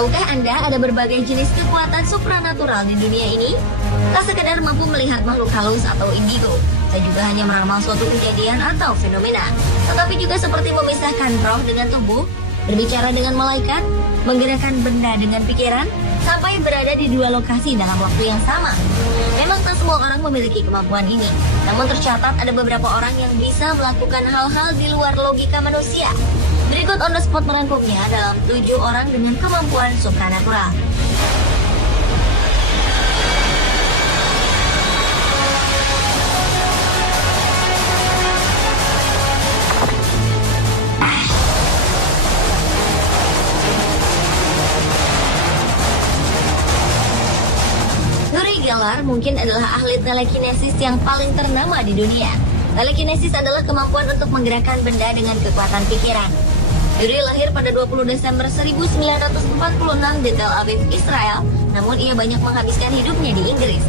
Tahukah Anda ada berbagai jenis kekuatan supranatural di dunia ini? Tak sekedar mampu melihat makhluk halus atau indigo, saya juga hanya meramal suatu kejadian atau fenomena, tetapi juga seperti memisahkan roh dengan tubuh, berbicara dengan malaikat, menggerakkan benda dengan pikiran, sampai berada di dua lokasi dalam waktu yang sama. Memang tak semua orang memiliki kemampuan ini, namun tercatat ada beberapa orang yang bisa melakukan hal-hal di luar logika manusia. Berikut on the spot merangkumnya dalam 7 orang dengan kemampuan supranatural. Yuri Geller mungkin adalah ahli telekinesis yang paling ternama di dunia. Telekinesis adalah kemampuan untuk menggerakkan benda dengan kekuatan pikiran. Yuri lahir pada 20 Desember 1946 di Tel Aviv, Israel, namun ia banyak menghabiskan hidupnya di Inggris.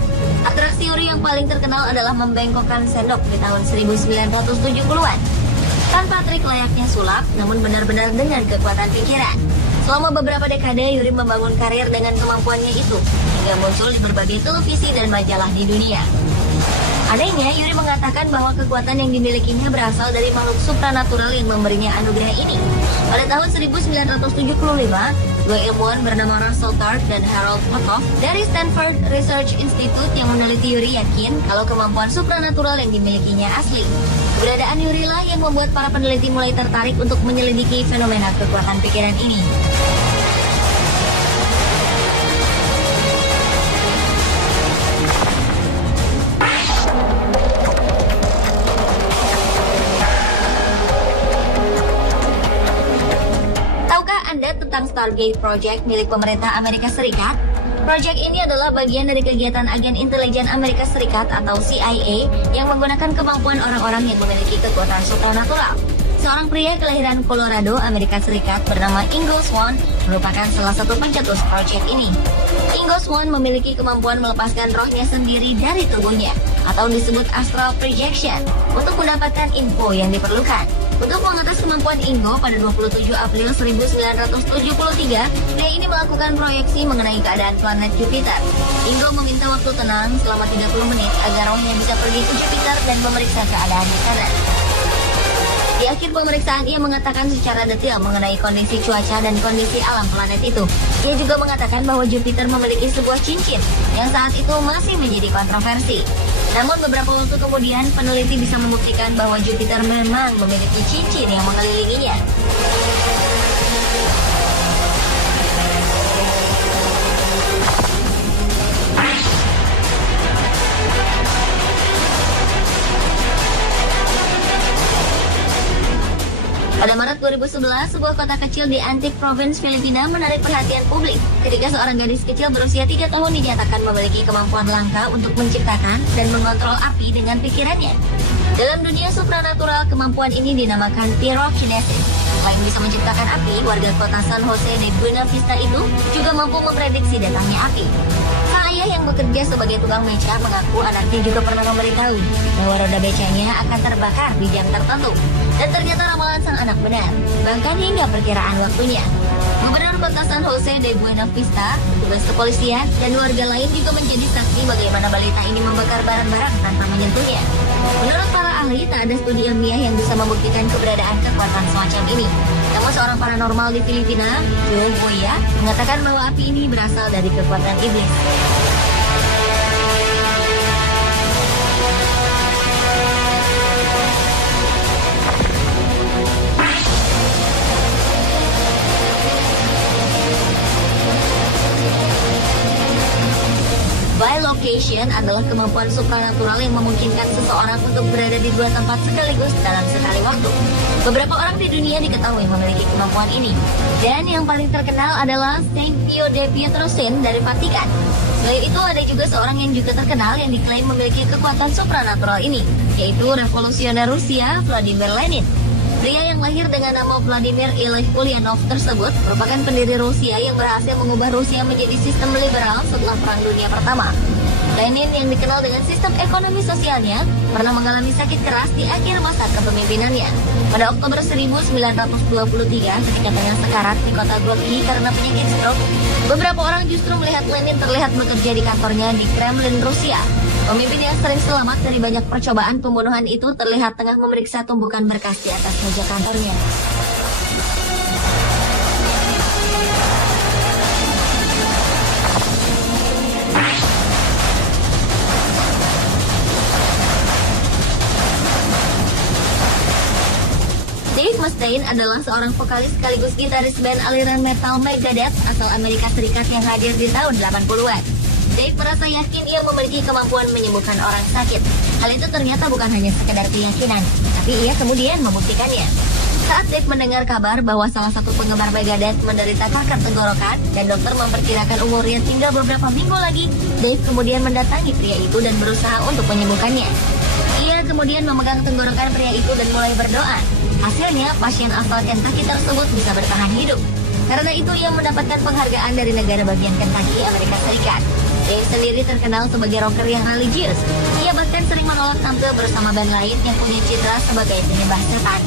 Atraksi Yuri yang paling terkenal adalah membengkokkan sendok di tahun 1970-an. Tanpa trik layaknya sulap, namun benar-benar dengan kekuatan pikiran. Selama beberapa dekade, Yuri membangun karir dengan kemampuannya itu, hingga muncul di berbagai televisi dan majalah di dunia. Anehnya, Yuri mengatakan bahwa kekuatan yang dimilikinya berasal dari makhluk supranatural yang memberinya anugerah ini. Pada tahun 1975, dua ilmuwan bernama Russell Tartt dan Harold Pothoff dari Stanford Research Institute yang meneliti Yuri yakin kalau kemampuan supranatural yang dimilikinya asli. Keberadaan Yuri lah yang membuat para peneliti mulai tertarik untuk menyelidiki fenomena kekuatan pikiran ini. Tentang Stargate Project milik pemerintah Amerika Serikat. Proyek ini adalah bagian dari kegiatan agen intelijen Amerika Serikat atau CIA yang menggunakan kemampuan orang-orang yang memiliki kekuatan supranatural. Seorang pria kelahiran Colorado, Amerika Serikat bernama Ingo Swann merupakan salah satu pencetus proyek ini. Ingo Swann memiliki kemampuan melepaskan rohnya sendiri dari tubuhnya atau disebut astral projection untuk mendapatkan info yang diperlukan. Untuk mengatas kemampuan Ingo, pada 27 April 1973, pria ini melakukan proyeksi mengenai keadaan planet Jupiter. Ingo meminta waktu tenang selama 30 menit agar rohnya bisa pergi ke Jupiter dan memeriksa keadaan di sana. Di akhir pemeriksaan, ia mengatakan secara detail mengenai kondisi cuaca dan kondisi alam planet itu. Ia juga mengatakan bahwa Jupiter memiliki sebuah cincin yang saat itu masih menjadi kontroversi. Namun beberapa waktu kemudian, peneliti bisa membuktikan bahwa Jupiter memang memiliki cincin yang mengelilinginya. Pada Maret 2011, sebuah kota kecil di Antique Province, Filipina menarik perhatian publik ketika seorang gadis kecil berusia 3 tahun dinyatakan memiliki kemampuan langka untuk menciptakan dan mengontrol api dengan pikirannya. Dalam dunia supranatural, kemampuan ini dinamakan pyrokinesis. Selain bisa menciptakan api, warga kota San Jose de Buena Vista itu juga mampu memprediksi datangnya api. Sang ayah yang bekerja sebagai tukang beca mengaku anaknya juga pernah memberitahu bahwa roda becanya akan terbakar di jam tertentu. Dan ternyata ramalan sang anak benar, bahkan hingga perkiraan waktunya. Gubernur kota San Jose de Buena Vista, petugas kepolisian, dan warga lain juga menjadi saksi bagaimana balita ini membakar barang-barang tanpa menyentuhnya. Menurut para ahli, tak ada studi ilmiah yang bisa membuktikan keberadaan kekuatan semacam ini. Namun seorang paranormal di Filipina, Joe Boya, mengatakan bahwa api ini berasal dari kekuatan iblis. Bilocation adalah kemampuan supranatural yang memungkinkan seseorang untuk berada di dua tempat sekaligus dalam sekali waktu. Beberapa orang di dunia diketahui memiliki kemampuan ini, dan yang paling terkenal adalah Saint Pio de Pietrelcina dari Vatikan. Selain itu, ada juga seorang yang juga terkenal yang diklaim memiliki kekuatan supranatural ini, yaitu revolusioner Rusia Vladimir Lenin. Pria yang lahir dengan nama Vladimir Ilyich Ulyanov tersebut merupakan pendiri Rusia yang berhasil mengubah Rusia menjadi sistem liberal setelah Perang Dunia Pertama. Lenin yang dikenal dengan sistem ekonomi sosialnya pernah mengalami sakit keras di akhir masa kepemimpinannya. Pada Oktober 1923, ketika tengah sekarat di kota Gorky karena penyakit stroke, beberapa orang justru melihat Lenin terlihat bekerja di kantornya di Kremlin, Rusia. Pemimpin yang sering selamat dari banyak percobaan pembunuhan itu terlihat tengah memeriksa tumpukan berkas di atas meja kantornya. Dave Mustaine adalah seorang vokalis sekaligus gitaris band aliran metal Megadeth asal Amerika Serikat yang hadir di tahun 80-an. Dave merasa yakin ia memiliki kemampuan menyembuhkan orang sakit. Hal itu ternyata bukan hanya sekedar keyakinan, tapi ia kemudian membuktikannya. Saat Dave mendengar kabar bahwa salah satu penggemar Megadeth menderita kanker tenggorokan dan dokter memperkirakan umurnya tinggal beberapa minggu lagi, Dave kemudian mendatangi pria itu dan berusaha untuk menyembuhkannya. Ia kemudian memegang tenggorokan pria itu dan mulai berdoa. Hasilnya, pasien asal Kentucky tersebut bisa bertahan hidup. Karena itu, ia mendapatkan penghargaan dari negara bagian Kentucky, Amerika Serikat. Dave sendiri terkenal sebagai rocker yang religius. Ia bahkan sering menolak tampil bersama band lain yang punya citra sebagai penyembah setan.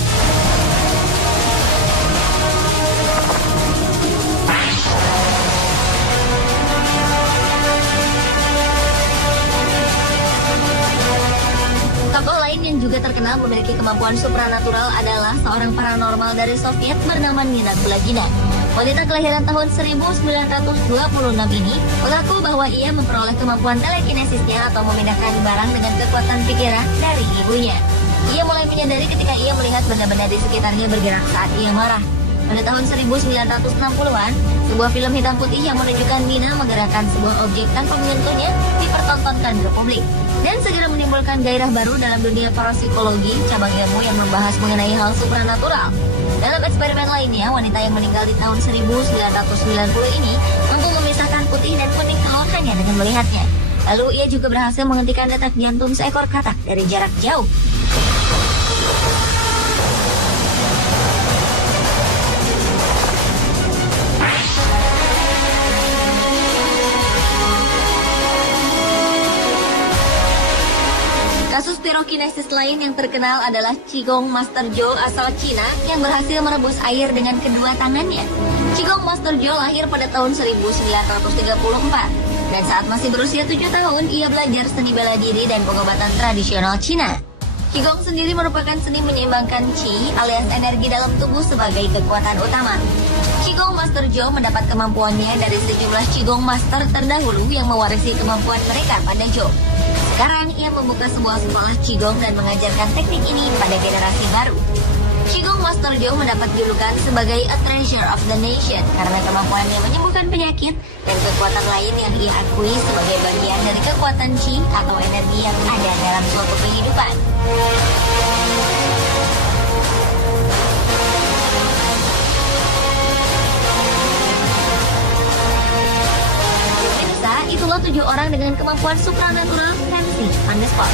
Tokoh lain yang juga terkenal memiliki kemampuan supranatural adalah seorang paranormal dari Soviet bernama Nina Kulagina. Wanita kelahiran tahun 1926 ini mengaku bahwa ia memperoleh kemampuan telekinesisnya atau memindahkan barang dengan kekuatan pikiran dari ibunya. Ia mulai menyadari ketika ia melihat benda-benda di sekitarnya bergerak saat ia marah. Pada tahun 1960-an, sebuah film hitam putih yang menunjukkan Nina menggerakkan sebuah objek tanpa menyentuhnya dipertontonkan ke publik dan segera menimbulkan gairah baru dalam dunia parapsikologi, cabang ilmu yang membahas mengenai hal supranatural. Dalam eksperimen lainnya, wanita yang meninggal di tahun 1990 ini mampu memisahkan putih dan kuning telur hanya dengan melihatnya. Lalu ia juga berhasil menghentikan detak jantung seekor katak dari jarak jauh. Kasus pirokinesis lain yang terkenal adalah Qigong Master Zhou asal Cina yang berhasil merebus air dengan kedua tangannya. Qigong Master Zhou lahir pada tahun 1934 dan saat masih berusia 7 tahun ia belajar seni bela diri dan pengobatan tradisional Cina. Qigong sendiri merupakan seni menyeimbangkan Qi alias energi dalam tubuh sebagai kekuatan utama. Qigong Master Zhou mendapat kemampuannya dari sejumlah Qigong Master terdahulu yang mewarisi kemampuan mereka pada Zhou. Sekarang ia membuka sebuah sekolah Qigong dan mengajarkan teknik ini pada generasi baru. Qigong Master Zhou mendapat julukan sebagai a treasure of the nation karena kemampuannya menyembuhkan penyakit dan kekuatan lain yang ia akui sebagai bagian dari kekuatan Qi atau energi yang ada dalam suatu kehidupan. Itulah 7 orang dengan kemampuan supranatural versi on the spot.